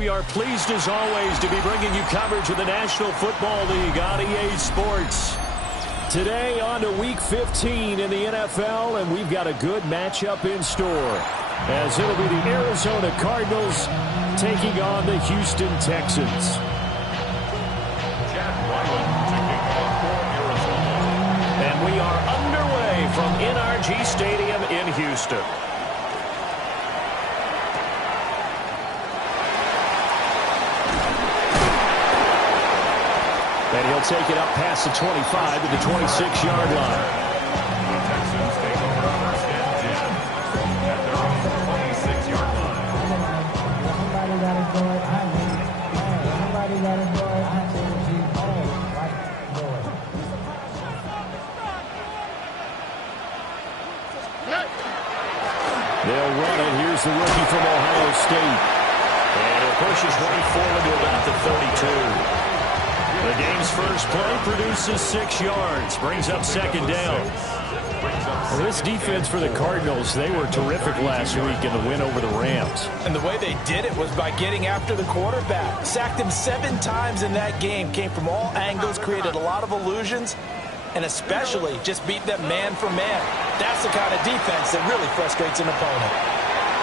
we are pleased as always to be bringing you coverage of the National Football League on EA Sports. Today on to Week 15 in the NFL, and we've got a good matchup in store, as it'll be the Arizona Cardinals taking on the Houston Texans. And we are underway from NRG Stadium in Houston. And he'll take it up past the 25 to the 26-yard line. The Texans take over first and 10 at their own 26-yard line. Somebody got to do it. I mean, somebody got to do it. I think he's right. They'll run it. Here's the rookie from Ohio State. And it pushes right forward to about the 32. The game's first play produces 6 yards, brings up second down. Well, this defense for the Cardinals, they were terrific last week in the win over the Rams. And the way they did it was by getting after the quarterback. Sacked him 7 times in that game, came from all angles, created a lot of illusions, and especially just beat them man for man. That's the kind of defense that really frustrates an opponent.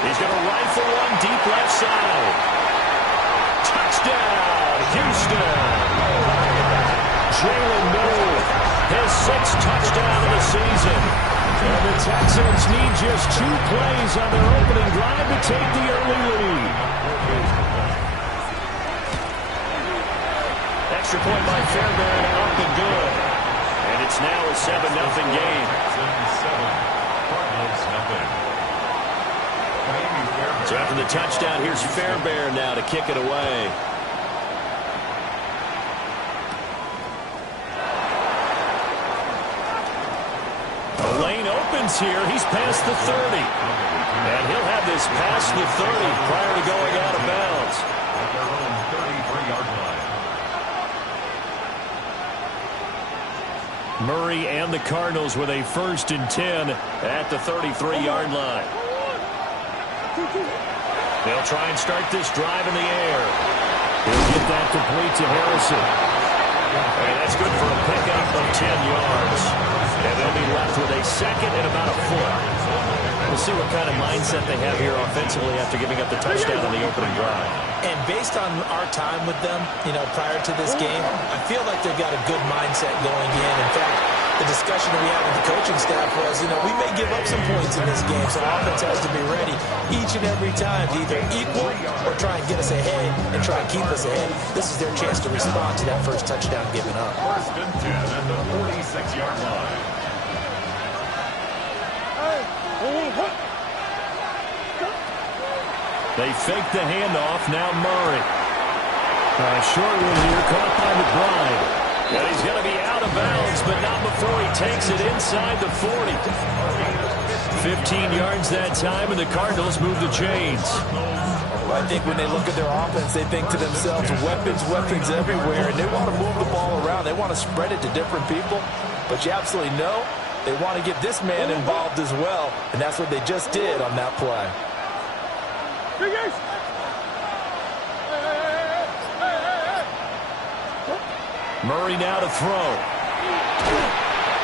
He's going to rifle one deep left side. Touchdown, Houston! Jalen Moore, his 6th touchdown of the season. And the Texans need just 2 plays on their opening drive to take the early lead. Extra point by Fairbairn, up and good. And it's now a 7-0 game. So after the touchdown, here's Fairbairn now to kick it away. The lane opens here. He's past the 30. And he'll have this past the 30 prior to going out of bounds. At their own 33-yard line. Murray and the Cardinals with a 1st and 10 at the 33-yard line. They'll try and start this drive in the air. He'll get that complete to Harrison. And that's good for a pickup of 10 yards. And they'll be left with a 2nd and about a foot. We'll see what kind of mindset they have here offensively after giving up the touchdown on the opening drive. And based on our time with them, prior to this game, I feel like they've got a good mindset going in. In fact, the discussion that we had with the coaching staff was, we may give up some points in this game, so offense has to be ready each and every time to either equal or try and get us ahead and try and keep us ahead. This is their chance to respond to that first touchdown given up. First and 10 at the 46-yard line. They fake the handoff. Now Murray. Short one here, caught by McBride. And he's going to be out of bounds, but not before he takes it inside the 40. 15 yards that time, and the Cardinals move the chains. I think when they look at their offense, they think to themselves, weapons everywhere, and they want to move the ball around. They want to spread it to different people, but you absolutely know they want to get this man involved as well, and that's what they just did on that play. Murray now to throw.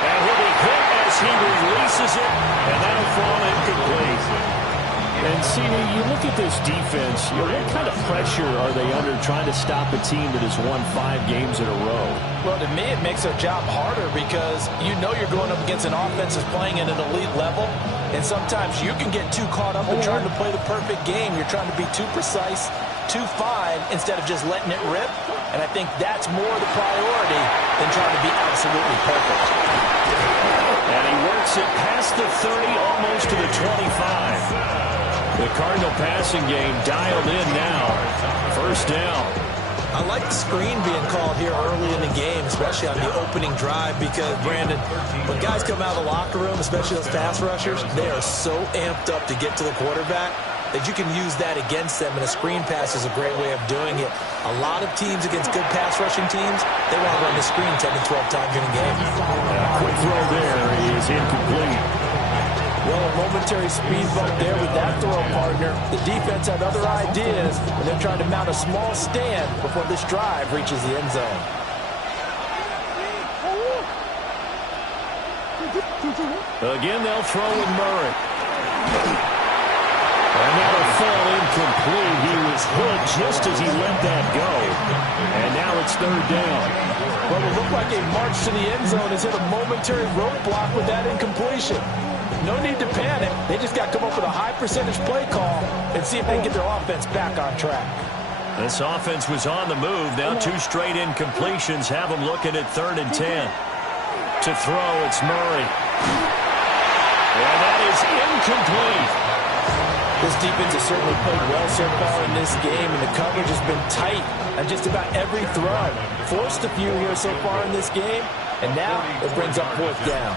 And he'll be hit as he releases it, and that'll fall incomplete. And, see, you look at this defense, what kind of pressure are they under trying to stop a team that has won 5 games in a row? Well, to me, it makes their job harder because you're going up against an offense that's playing at an elite level, and sometimes you can get too caught up in trying to play the perfect game. You're trying to be too precise, too fine, instead of just letting it rip. And I think that's more the priority than trying to be absolutely perfect. And he works it past the 30, almost to the 25. The Cardinal passing game dialed in now. First down. I like the screen being called here early in the game, especially on the opening drive, because, Brandon, when guys come out of the locker room, especially those pass rushers, they are so amped up to get to the quarterback that you can use that against them, and a screen pass is a great way of doing it. A lot of teams against good pass rushing teams, they want to run the screen 10 to 12 times in a game. A quick throw there is incomplete. Well, a momentary speed bump there with that throw, partner. The defense had other ideas, and they're trying to mount a small stand before this drive reaches the end zone. Again, they'll throw with Murray. And that'll fall incomplete. He was hit just as he let that go. And now it's third down. Well, it looked like a march to the end zone has hit a momentary roadblock with that incompletion. No need to panic. They just got to come up with a high percentage play call and see if they can get their offense back on track. This offense was on the move. Now 2 straight incompletions have them looking at 3rd and 10. To throw, it's Murray. And that is incomplete. This defense has certainly played well so far in this game, and the coverage has been tight on just about every throw. Forced a few here so far in this game, and now it brings up 4th down.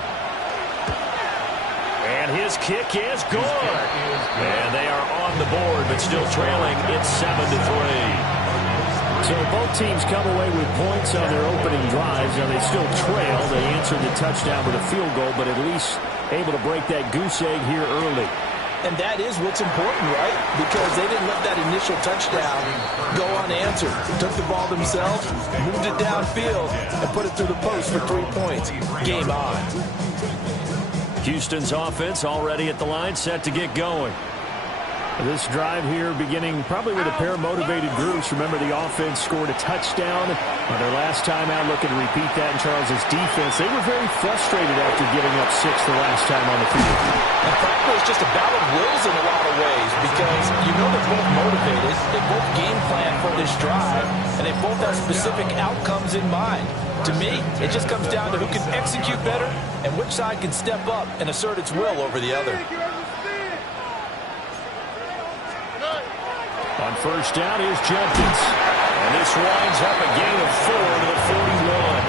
And his kick is good. And they are on the board, but still trailing. It's 7-3. So both teams come away with points on their opening drives. Now they still trail. They answered the touchdown with a field goal, but at least able to break that goose egg here early. And that is what's important, right? Because they didn't let that initial touchdown go unanswered. Took the ball themselves, moved it downfield, and put it through the post for 3 points. Game on. Houston's offense already at the line, set to get going. This drive here beginning probably with a pair of motivated groups. Remember, the offense scored a touchdown on their last time out, looking to repeat that in Charles's defense. They were very frustrated after giving up 6 the last time on the field. And frankly, it's just a battle of wills in a lot of ways because you know they're both motivated. They both game plan for this drive, and they both have specific outcomes in mind. To me, it just comes down to who can execute better and which side can step up and assert its will over the other. On first down, here's Jenkins. And this winds up a gain of 4 to the 41.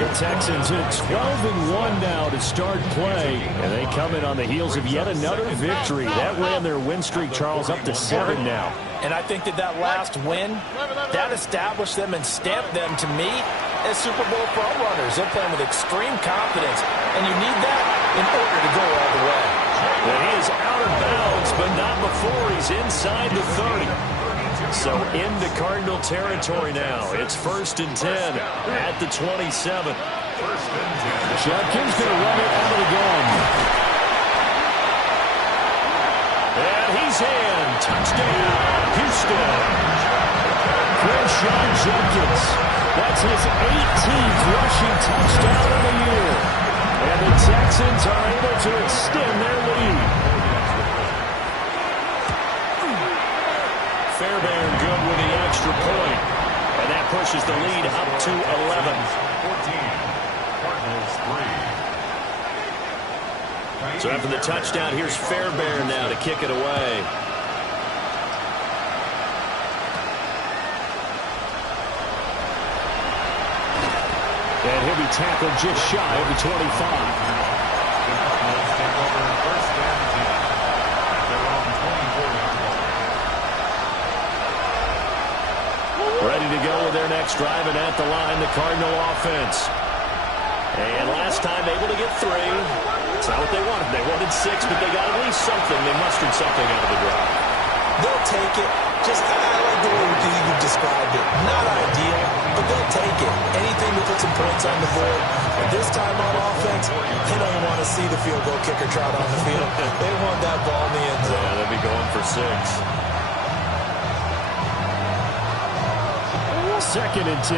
The Texans at 12-1 now to start play. And they come in on the heels of yet another victory. That ran their win streak, Charles, up to 7 now. And I think that last win, that established them and stamped them, to me, as Super Bowl front runners. They're playing with extreme confidence. And you need that in order to go all the way. Well, he is out of bounds, but not before he's inside the 30. So into Cardinal territory now. It's 1st and 10 at the 27. Jenkins going to run it out of the gun. And he's in. Touchdown, Houston. Quinshon Judkins. That's his 18th rushing touchdown of the year. And the Texans are able to extend their lead. Fairbairn good with the extra point. And that pushes the lead up to 11. 14, Cardinals 3. So after the touchdown, here's Fairbairn now to kick it away. And he'll be tackled just shy of the 25. Ready to go with their next drive, and at the line, the Cardinal offense. And last time able to get 3. It's not what they wanted. They wanted 6, but they got at least something. They mustered something out of the drive. They'll take it. Just, I like the way you described it. Not ideal, but they'll take it. Anything to put some points on the board. But this time on offense, they don't want to see the field goal kicker trot on the field. They want that ball in the end zone. Yeah, they'll be going for 6. 2nd and 10.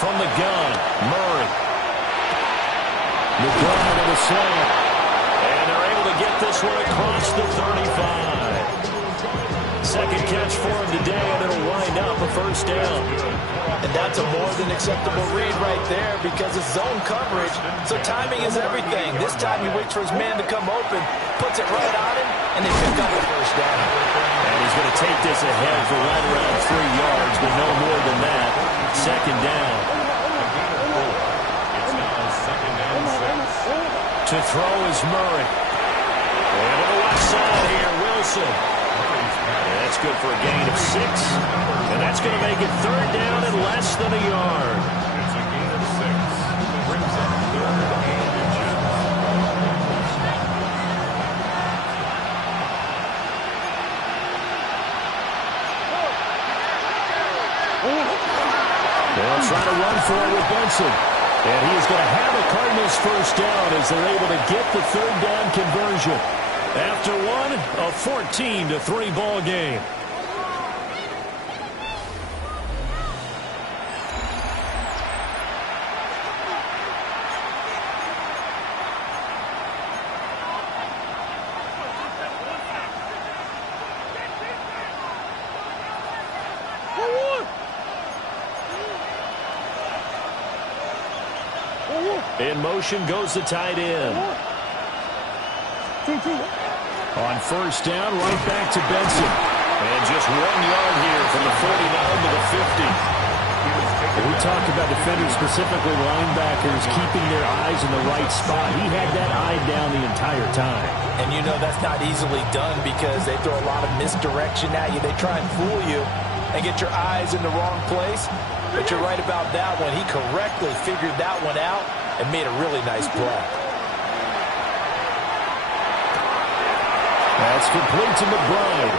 From the gun, Murray. McBride on the slam. And they're able to get this one across the 35. Second catch for him today, and it'll wind up a 1st down. And that's a more than acceptable read right there because it's zone coverage, so timing is everything. This time he waits for his man to come open, puts it right on him, and they pick up the 1st down. And he's going to take this ahead for right around 3 yards, but no more than that. 2nd down. It's now 2nd and 6. To throw is Murray. And it'll watch side here, Wilson. And that's good for a gain of 6. And that's going to make it third down and less than a yard. It's a gain of 6. Brings up third and inches. They'll try to run for it with Benson. And he is going to have a Cardinals first down as they're able to get the third down conversion. After one, a 14-3 ball game. In motion goes the tight end. On first down, right back to Benson. And just 1 yard here from the 49 to the 50. We talked about defenders, specifically linebackers, keeping their eyes in the right spot. He had that eye down the entire time. And you know that's not easily done because they throw a lot of misdirection at you. They try and fool you and get your eyes in the wrong place. But you're right about that one. He correctly figured that one out and made a really nice play. That's complete to McBride.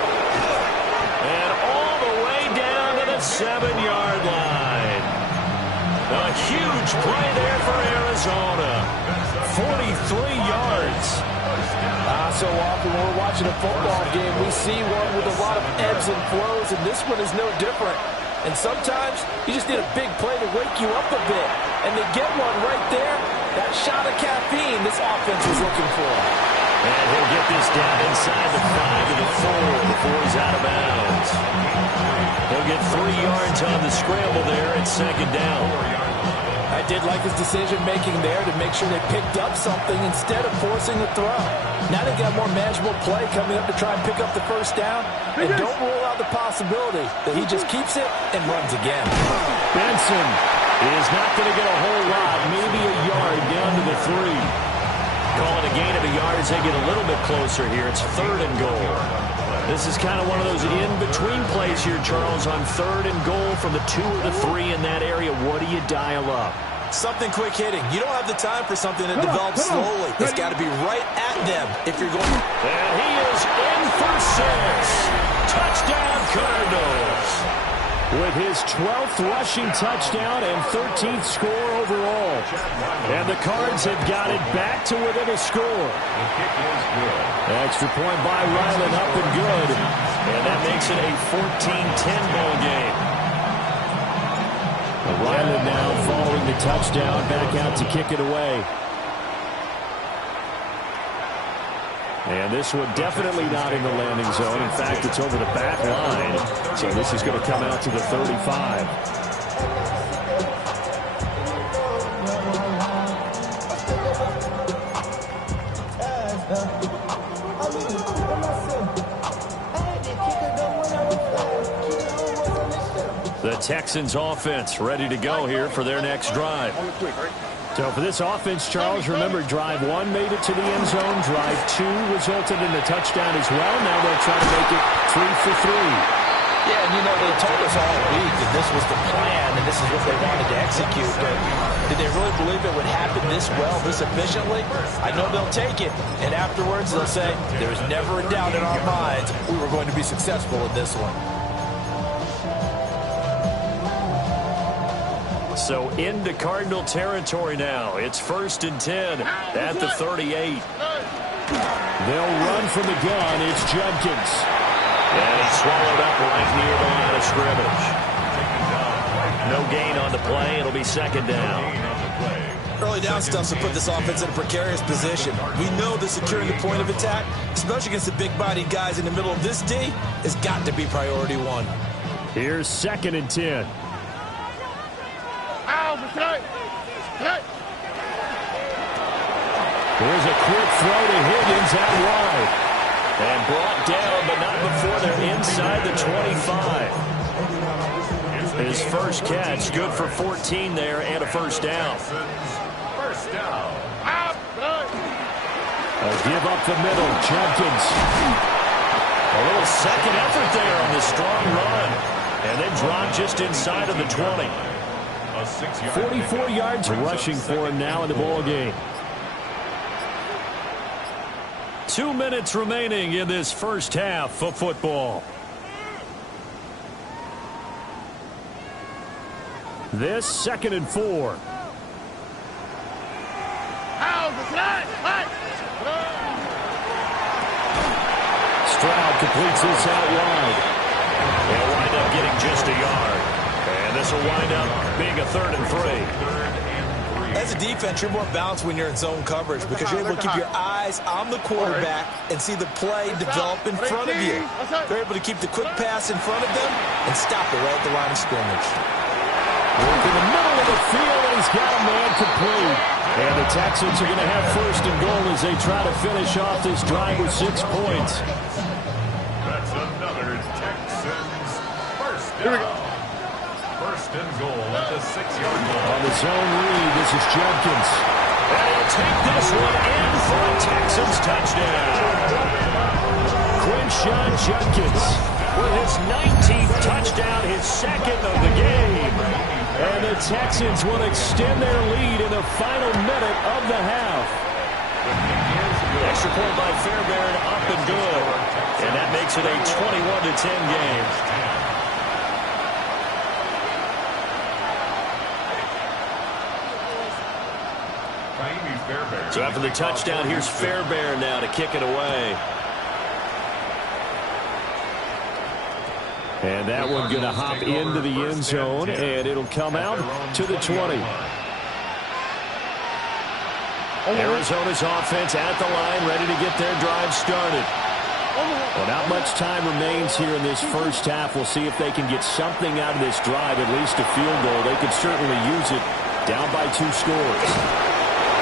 And all the way down to the 7-yard line. A huge play there for Arizona. 43 yards. So often when we're watching a football game, we see one with a lot of ebbs and flows, and this one is no different. And sometimes you just need a big play to wake you up a bit. And they get one right there. That shot of caffeine this offense was looking for. And he'll get this down inside the 5 to the 4 before he's out of bounds. He'll get 3 yards on the scramble there at second down. I did like his decision-making there to make sure they picked up something instead of forcing the throw. Now they got more manageable play coming up to try and pick up the first down. And don't rule out the possibility that he just keeps it and runs again. Benson is not going to get a whole lot, maybe a yard down to the 3. Calling a gain of a yard as they get a little bit closer here. It's third and goal. This is kind of one of those in-between plays here, Charles, on third and goal from the 2 or the 3 in that area. What do you dial up? Something quick hitting. You don't have the time for something that develops slowly. It's got to be right at them if you're going. And he is in for 6. Touchdown, Cardinals. With his 12th rushing touchdown and 13th score overall. And the Cards have got it back to within a score. The kick is good. Extra point by Ryland, up and good. And that makes it a 14-10 ball game. Ryland now following the touchdown, back out to kick it away. And this one definitely not in the landing zone. In fact, it's over the back line. So this is going to come out to the 35. The Texans offense ready to go here for their next drive. So for this offense, Charles, remember, drive 1 made it to the end zone. Drive 2 resulted in a touchdown as well. Now they'll try to make it 3 for 3. Yeah, and you know, they told us all week that this was the plan and this is what they wanted to execute. But did they really believe it would happen this well, this efficiently? I know they'll take it. And afterwards, they'll say, there's never a doubt in our minds we were going to be successful in this one. So into Cardinal territory now. It's 1st and 10 at the 38. They'll run from the gun. It's Judkins. And he's swallowed up right near the line of scrimmage. No gain on the play. It'll be second down. Early down stuff to put this offense in a precarious position. We know that securing the point of attack, especially against the big-bodied guys in the middle of this D, has got to be priority 1. Here's 2nd and 10. Here's a quick throw to Higgins out wide. And brought down, but not before they're inside the 25. His first catch, good for 14 there and a first down. First down. They'll give up the middle. Judkins. A little second effort there on the strong run. And they drop just inside of the 20. 44 yards rushing for him now in the ball game. 2 minutes remaining in this first half of football. This 2nd and 4. Stroud completes this out wide. They'll wind up getting just a yard. And this will wind up being a 3rd and 3. As a defense, you're more balanced when you're in zone coverage because you're able to keep your eyes on the quarterback and see the play develop in front of you. They're able to keep the quick pass in front of them and stop it right at the line of scrimmage. Work in the middle of the field, and he's got a man complete. And the Texans are going to have 1st and goal as they try to finish off this drive with 6 points. That's another Texans first down. 1st and goal at the 6-yard line. On the zone read, this is Judkins. And he'll take this one in for a Texans touchdown. Quinshon Judkins with his 19th touchdown, his 2nd of the game. And the Texans will extend their lead in the final minute of the half. Extra point by Fairbairn, up and good. And that makes it a 21-10 game. So after the touchdown, here's Fairbairn now to kick it away. And that one going to hop into the end zone, and it'll come out to the 20. Arizona's offense at the line, ready to get their drive started. Well, not much time remains here in this first half. We'll see if they can get something out of this drive, at least a field goal. They could certainly use it down by 2 scores.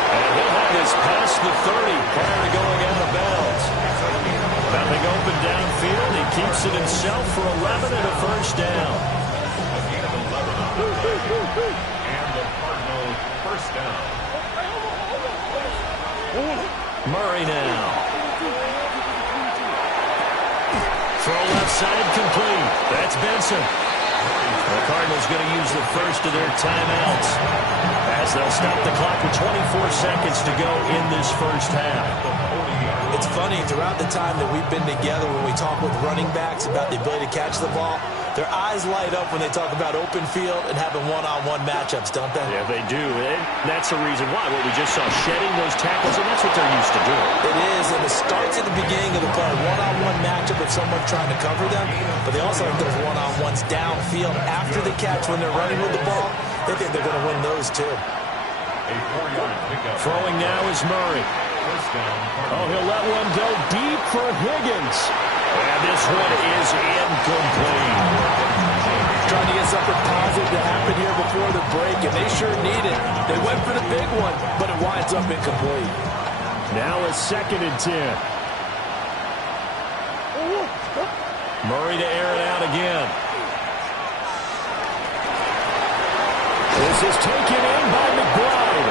And he'll have this past the 30 prior to going out of bounds. Nothing open downfield. He keeps it himself for 11 and a 1st down. And the Cardinals 1st down. Murray now. Throw left side complete. That's Benson. The Cardinals going to use the first of their timeouts as they'll stop the clock with 24 seconds to go in this first half. It's funny, throughout the time that we've been together when we talk with running backs about the ability to catch the ball, their eyes light up when they talk about open field and having one-on-one matchups, don't they? Yeah, they do. And that's the reason why. What we just saw, shedding those tackles, and that's what they're used to doing. It is, and it starts at the beginning of the play. One-on-one matchup if someone's trying to cover them, but they also have those one-on-ones downfield after the catch when they're running with the ball. They think they're going to win those, too. A 4-yard pickup. Throwing now is Murray. Oh, he'll let one go deep for Higgins. And this one is incomplete. Trying to get something positive to happen here before the break, and they sure need it. They went for the big one, but it winds up incomplete. Now a 2nd and 10. Murray to air it out again. This is taken in by McBride.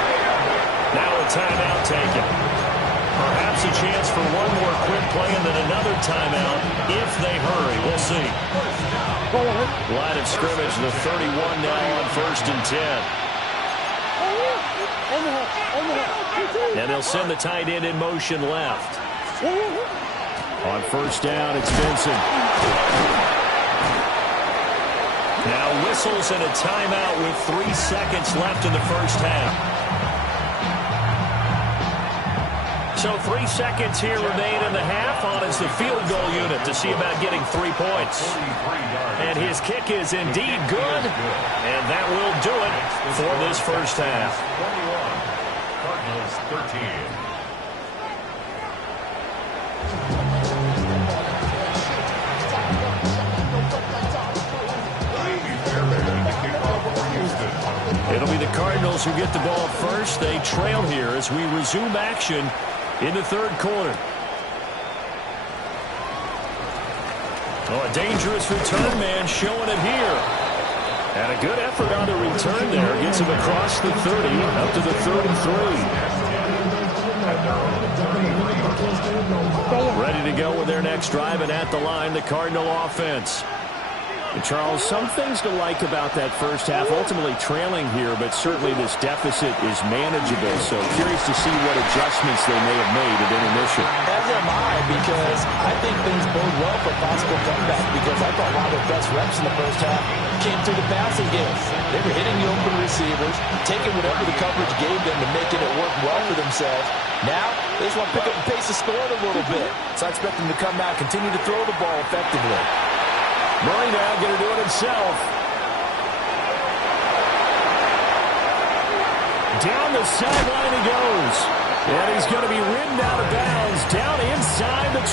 Now a timeout taken. Perhaps a chance for one more quick play and then another timeout if they hurry. We'll see. Line of scrimmage, the 31 now on 1st and 10. And they'll send the tight end in motion left. On 1st down, it's Benson. Now whistles and a timeout with 3 seconds left in the first half. So 3 seconds here remain in the half. On is the field goal unit to see about getting 3 points. And his kick is indeed good. And that will do it for this first half. 21, Cardinals 13. It'll be the Cardinals who get the ball first. They trail here as we resume action in the 3rd quarter. Oh, a dangerous return man showing it here. And a good effort on the return there. Gets him across the 30, up to the 33. Ready to go with their next drive, and at the line, the Cardinal offense. And Charles, some things to like about that first half. Ultimately trailing here, but certainly this deficit is manageable. So curious to see what adjustments they may have made at intermission. As am I, because I think things bode well for possible comeback, because I thought one of their best reps in the first half came through the passing game. They were hitting the open receivers, taking whatever the coverage gave them and making it work well for themselves. Now, they just want to pick up the pace of scoring a little bit. So I expect them to come out, continue to throw the ball effectively. Murray now going to do it himself. Down the sideline he goes. And he's going to be ridden out of bounds down inside the 25.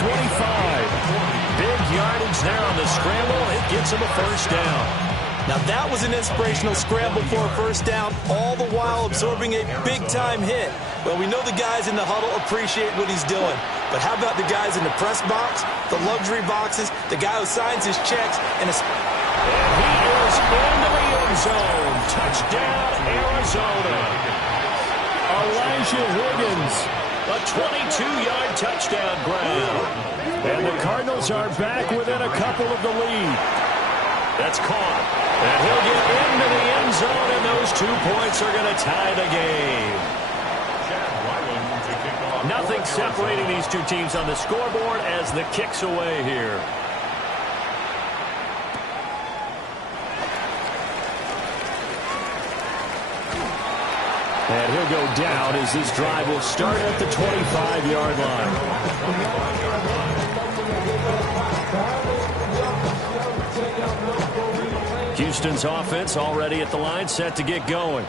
Big yardage there on the scramble. It gets him a first down. Now that was an inspirational scramble for a first down, all the while absorbing a big-time hit. Well, we know the guys in the huddle appreciate what he's doing. But how about the guys in the press box, the luxury boxes, the guy who signs his checks, and he is into the end zone. Touchdown, Arizona. Elijah Higgins, a 22-yard touchdown grab. And the Cardinals are back within a couple of the lead. That's caught. And he'll get into the end zone, and those 2 points are going to tie the game. Nothing separating these two teams on the scoreboard as the kick's away here. And he'll go down as this drive will start at the 25-yard line. Houston's offense already at the line, set to get going.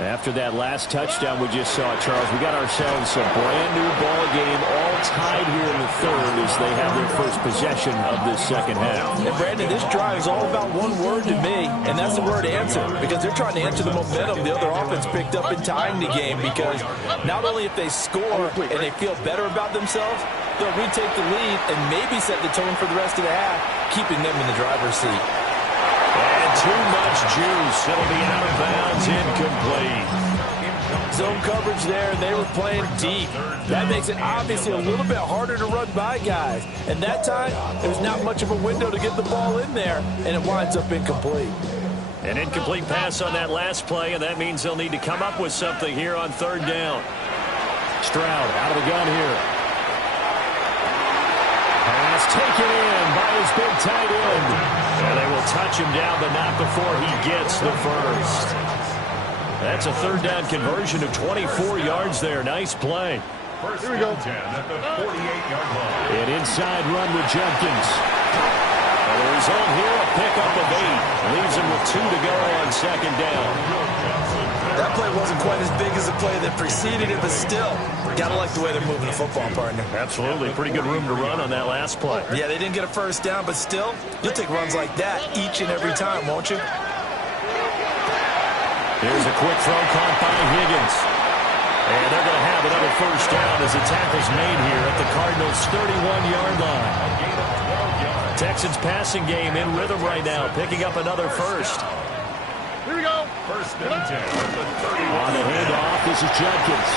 After that last touchdown we just saw, Charles, we got ourselves a brand-new ball game, all tied here in the third as they have their first possession of this second half. And Brandon, this drive is all about one word to me, and that's the word answer, because they're trying to answer the momentum the other offense picked up in tying the game, because not only if they score and they feel better about themselves, they'll retake the lead and maybe set the tone for the rest of the half, keeping them in the driver's seat. And too much juice. It'll be out of bounds, incomplete. Zone coverage there, and they were playing deep. That makes it obviously a little bit harder to run by guys. And that time, there's not much of a window to get the ball in there, and it winds up incomplete. An incomplete pass on that last play, and that means they'll need to come up with something here on third down. Stroud out of the gun here. Pass taken in by his big tight end. And they will touch him down, but not before he gets the first. That's a third down conversion of 24 yards there. Nice play. Here we go. 10 at the 48-yard line. An inside run with Jenkins. And the result here, a pickup of 8. Leaves him with 2 to go on second down. That play wasn't quite as big as the play that preceded it, but still, got to like the way they're moving the football, partner. Absolutely. Pretty good room to run on that last play. Yeah, they didn't get a first down, but still, you'll take runs like that each and every time, won't you? Here's a quick throw caught by Higgins. And they're going to have another first down as the tackle's made here at the Cardinals' 31-yard line. Texans passing game in rhythm right now, picking up another first. Here we go. First and 10 at the 31. On the handoff, this is Jenkins.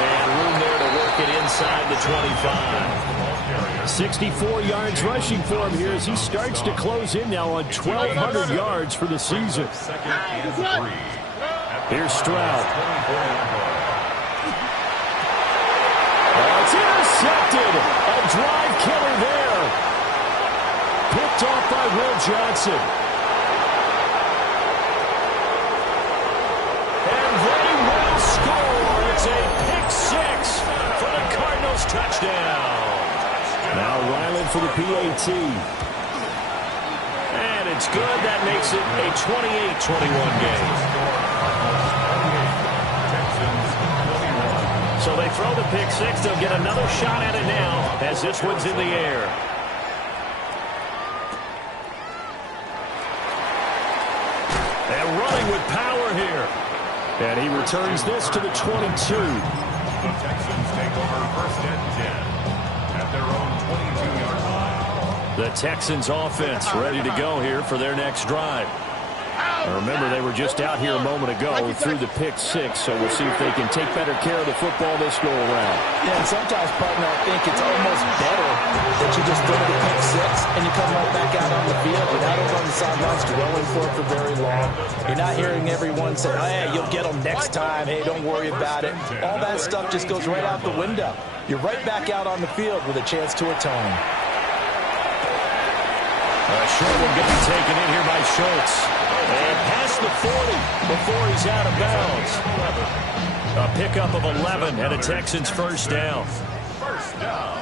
And room there to work it inside the 25. 64 yards rushing for him here as he starts to close in now on 1,200 yards for the season. Here's Stroud. It's intercepted. A drive killer there. Picked off by Will Johnson. It's a pick six for the Cardinals touchdown. Now Ryland for the PAT. And it's good. That makes it a 28-21 game. So they throw the pick six. They'll get another shot at it now as this one's in the air. And running with power here. And he returns this to the 22. The Texans take over first and 10 at their own 22-yard line. The Texans offense ready to go here for their next drive. Remember, they were just out here a moment ago through the pick six, so we'll see if they can take better care of the football this go-around. Yeah, and sometimes, partner, I think it's almost better that you just throw the pick six and you come right back out on the field. You're not over on the sidelines dwelling for it for very long. You're not hearing everyone say, hey, you'll get them next time. Hey, don't worry about it. All that stuff just goes right out the window. You're right back out on the field with a chance to atone. A short one getting taken in here by Schultz. And past the 40 before he's out of bounds. A pickup of 11 and a Texans first down. First down.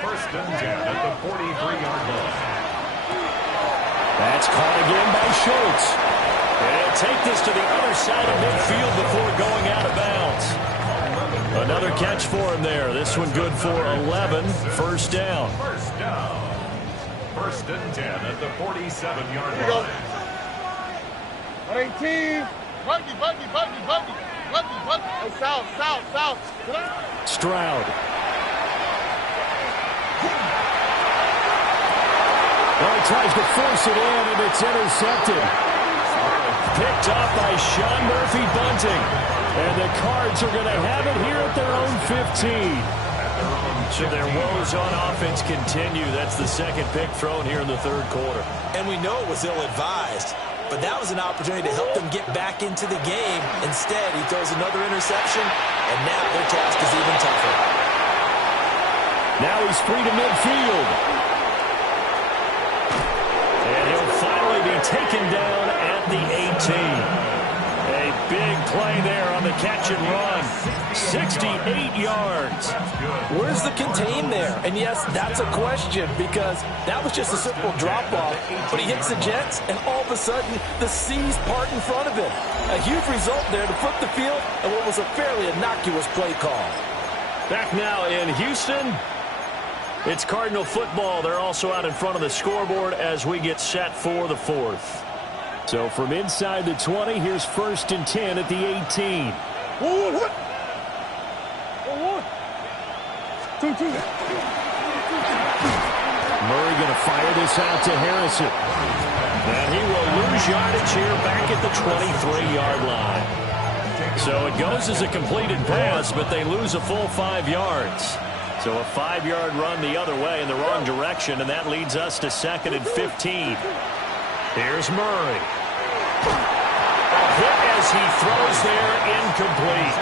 First and 10 at the 43-yard line. That's caught again by Schultz. And he'll take this to the other side of midfield before going out of bounds. Another catch for him there. This one good for 11. First down. First down. First and 10 at the 47-yard line. 118. Buggy. Oh, south. Stroud. Well, he tries to force it in, and it's intercepted. Picked up by Sean Murphy-Bunting. And the Cards are going to have it here at their own 15. So their woes on offense continue. That's the second pick thrown here in the third quarter. And we know it was ill-advised, but that was an opportunity to help them get back into the game. Instead, he throws another interception, and now their task is even tougher. Now he's free to midfield. And he'll finally be taken down at the 18. A big play there on the catch and run. 68 yards. Where's the contain there? And yes, that's a question because that was just a simple drop-off. But he hits the Jets, and all of a sudden, the seas part in front of him. A huge result there to flip the field and what was a fairly innocuous play call. Back now in Houston. It's Cardinal football. They're also out in front of the scoreboard as we get set for the fourth. So from inside the 20, here's first and 10 at the 18. Murray going to fire this out to Harrison. And he will lose yardage here back at the 23-yard line. So it goes as a completed pass, but they lose a full 5 yards. So a 5-yard run the other way in the wrong direction, and that leads us to second and 15. Here's Murray. A hit as he throws there, incomplete.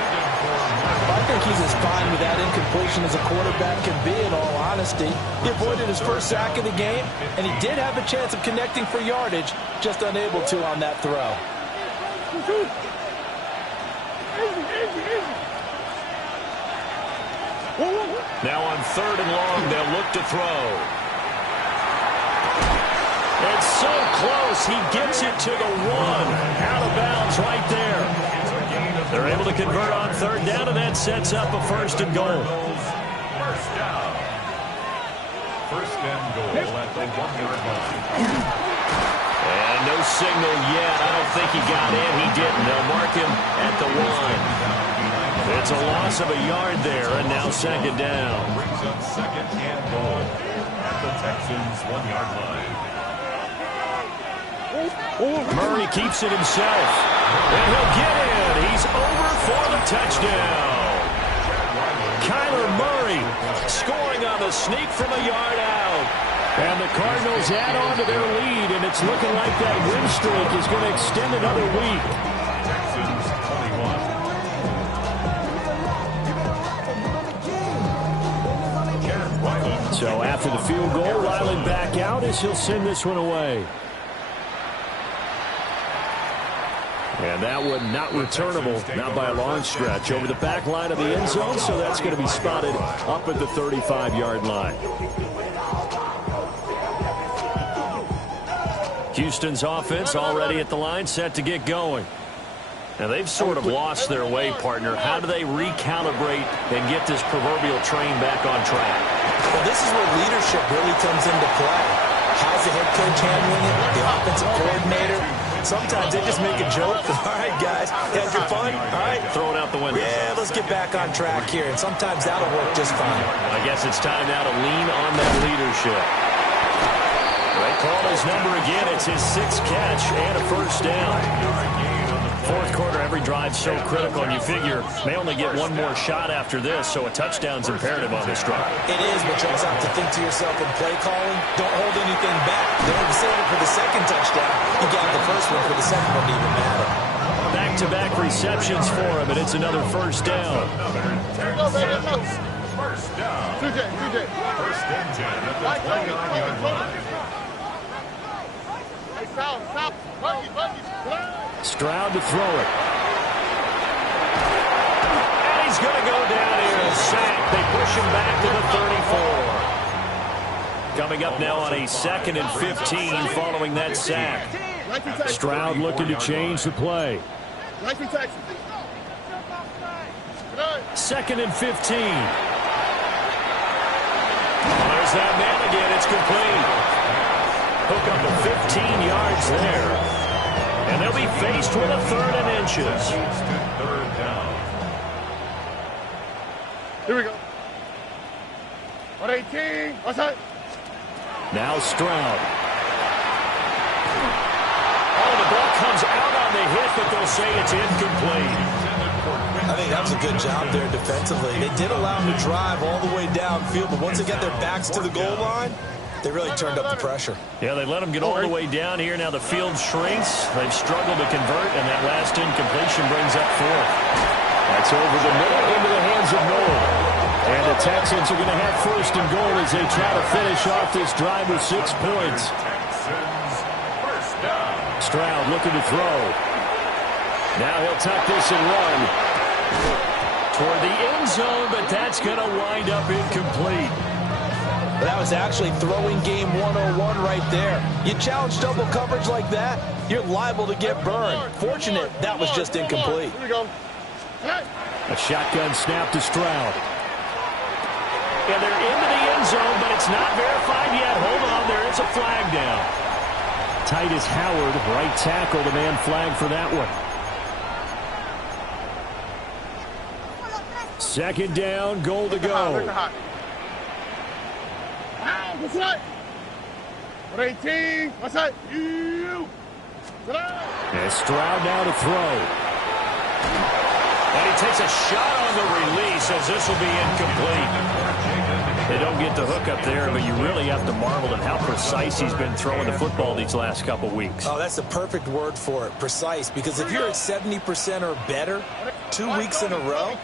I think he's as fine with that incompletion as a quarterback can be, in all honesty. He avoided his first sack of the game, and he did have a chance of connecting for yardage, just unable to on that throw. Now on third and long, they'll look to throw. It's so close, he gets it to the 1. Out of bounds right there. They're able to convert on third down, and that sets up a first and goal. First down. First and goal at the 1-yard line. And no signal yet. I don't think he got in. He didn't. They'll mark him at the 1. It's a loss of a yard there, and now second down. Brings up second and goal at the Texans' 1-yard line. Murray keeps it himself. And he'll get in. He's over for the touchdown. Kyler Murray scoring on the sneak from a yard out. And the Cardinals add on to their lead, and it's looking like that win streak is going to extend another week. Texans 21. So after the field goal, Ryland back out as he'll send this one away. And that one not returnable, not by a long stretch, over the back line of the end zone, so that's going to be spotted up at the 35-yard line. Houston's offense already at the line, set to get going. Now, they've sort of lost their way, partner. How do they recalibrate and get this proverbial train back on track? Well, this is where leadership really comes into play. How's the head coach handling it? The offensive coordinator? Sometimes they just make a joke. All right, guys, had your fun? All right. Throw it out the window. Yeah, let's get back on track here. And sometimes that'll work just fine. I guess it's time now to lean on that leadership. Right call his number again. It's his 6th catch and a first down. Fourth quarter, every drive so critical, and you figure may only get one more shot after this, so a touchdown's imperative on this drive. It is, but you also have to think to yourself in play calling, don't hold anything back. Don't save it for the second touchdown. You got the first one for the second one to even matter. Back-to-back receptions for him, and it's another first down. First down. CJ. First and 10 at the 20-yard line. Hey, stop. Buggy. Stroud to throw it. And he's going to go down here and sack. They push him back to the 34. Coming up now on a 2nd and 15 following that sack. Stroud looking to change the play. 2nd and 15. There's that man again. It's complete. Hook up to 15 yards there. And they'll be faced with a 3rd and inches. Third down. Here we go. 118. What's that? Now Stroud. Oh, the ball comes out on the hit, but they'll say it's incomplete. I think that was a good job there defensively. They did allow them to drive all the way downfield, but once they got their backs to the goal line, they really turned up the pressure. Yeah, they let them get all the way down here. Now the field shrinks. They've struggled to convert, and that last incompletion brings up 4th. That's over the middle into the hands of Noel. And the Texans are going to have 1st and goal as they try to finish off this drive with 6 points. Texans, first down. Stroud looking to throw. Now he'll tuck this and run. Toward the end zone, but that's going to wind up incomplete. That was actually throwing game 101 right there. You challenge double coverage like that, you're liable to get burned. Fortunate, that was just incomplete. Here we go. A shotgun snap to Stroud. And they're into the end zone, but it's not verified yet. Hold on, there is a flag down. Titus Howard, right tackle, the man flagged for that one. 2nd down, goal to go. What's that? 118. What's that? You. And Stroud now to throw. And he takes a shot on the release as this will be incomplete. They don't get the hook up there, but you really have to marvel at how precise he's been throwing the football these last couple weeks. Oh, that's the perfect word for it, precise, because if you're at 70% or better 2 weeks in a row,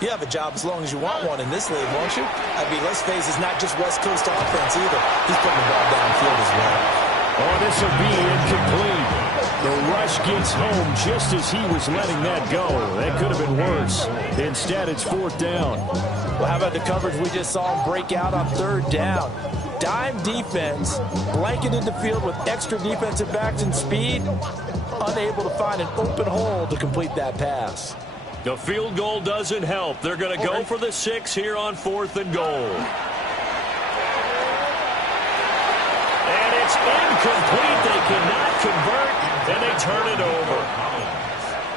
you have a job as long as you want one in this league, won't you? I mean, let's face it, it's not just West Coast offense either. He's putting the ball downfield as well. Oh, this will be incomplete. The rush gets home just as he was letting that go. That could have been worse. Instead, it's 4th down. Well, how about the coverage we just saw him break out on 3rd down? Dime defense, blanketed the field with extra defensive backs and speed, unable to find an open hole to complete that pass. The field goal doesn't help. They're going to go for the 6 here on 4th and goal. And it's incomplete. They cannot convert, and they turn it over.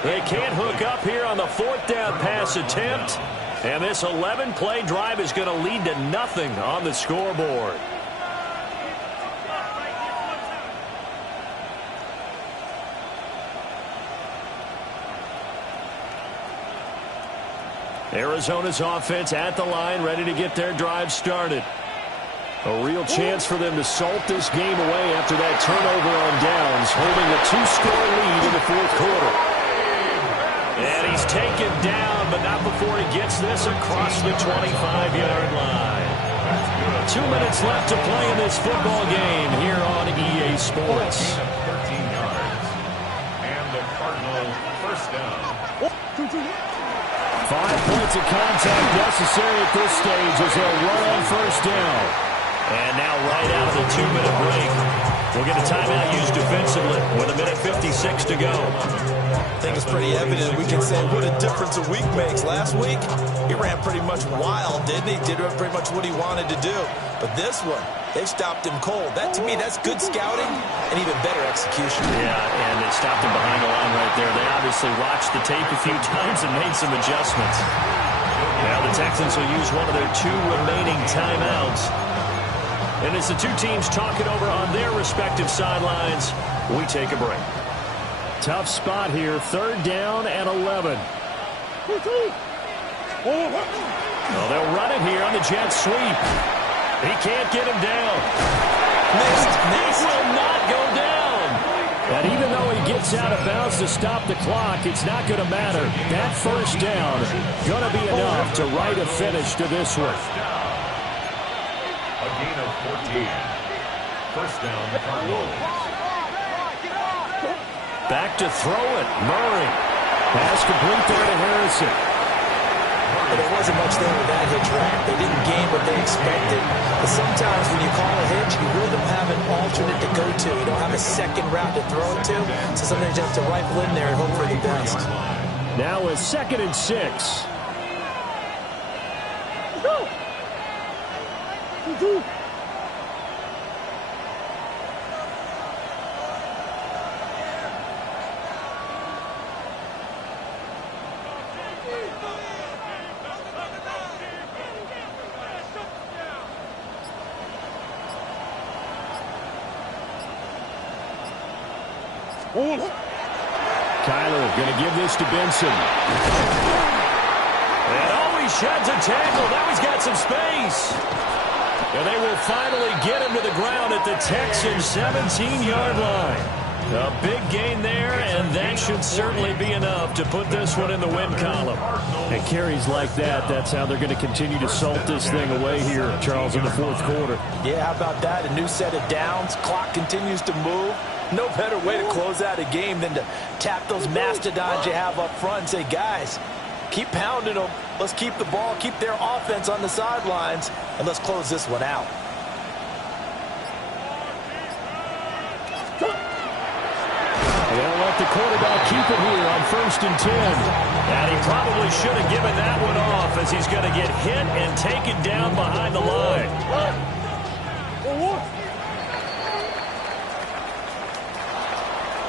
They can't hook up here on the 4th down pass attempt. And this 11-play drive is going to lead to nothing on the scoreboard. Arizona's offense at the line, ready to get their drive started. A real chance for them to salt this game away after that turnover on downs, holding a 2-score lead in the 4th quarter. And he's taken down, but not before he gets this across the 25-yard line. 2 minutes left to play in this football game here on EA Sports. 13 yards. And the Cardinal first down. 5 points of contact necessary at this stage as they'll run on 1st down. And now right out of the 2-minute break, we'll get a timeout used defensively with 1:56 to go. I think it's pretty evident we can say what a difference a week makes. Last week, he ran pretty much wild, didn't he? Did pretty much what he wanted to do. But this one, they stopped him cold. That, to me, that's good scouting and even better execution. Yeah, and they stopped him behind the line right there. They obviously watched the tape a few times and made some adjustments. Now the Texans will use one of their 2 remaining timeouts. And as the two teams talk it over on their respective sidelines, we take a break. Tough spot here. 3rd down and 11. Well, they'll run it here on the jet sweep. He can't get him down. Missed. Will not go down. And even though he gets out of bounds to stop the clock, it's not going to matter. That 1st down going to be enough to write a finish to this one. A gain of 14. 1st down, Cardinals. Back to throw it. Murray. Pass complete there to Harrison. But there wasn't much there with that hitch rack. They didn't gain what they expected. But sometimes when you call a hitch, you really don't have an alternate to go to. You don't have a second route to throw it to. So sometimes you have to rifle in there and hope for the best. Now it's 2nd and 6. Kyler going to give this to Benson. And he sheds a tackle. Now he's got some space. And they will finally get him to the ground at the Texans' 17-yard line. A big gain there, and that should certainly be enough to put this one in the win column. And carries like that, that's how they're going to continue to salt this thing away here, Charles, in the 4th quarter. Yeah, how about that? A new set of downs. Clock continues to move. No better way to close out a game than to tap those mastodons you have up front and say, guys, keep pounding them. Let's keep the ball, keep their offense on the sidelines, and let's close this one out. They'll let the quarterback keep it here on 1st and 10. And he probably should have given that one off as he's going to get hit and taken down behind the line.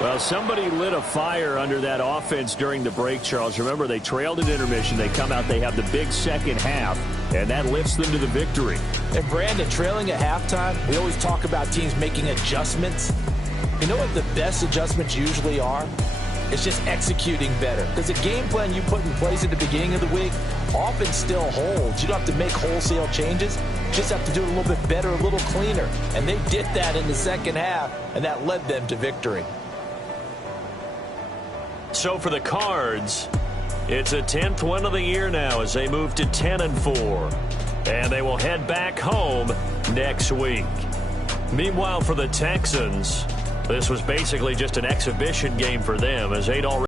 Well, somebody lit a fire under that offense during the break, Charles. Remember, they trailed at intermission. They come out, they have the big second half, and that lifts them to the victory. And Brandon, trailing at halftime, we always talk about teams making adjustments. You know what the best adjustments usually are? It's just executing better. Because the game plan you put in place at the beginning of the week often still holds. You don't have to make wholesale changes. You just have to do it a little bit better, a little cleaner. And they did that in the second half, and that led them to victory. So for the Cards, it's a 10th win of the year now as they move to 10-4. And they will head back home next week. Meanwhile, for the Texans, this was basically just an exhibition game for them as they'd already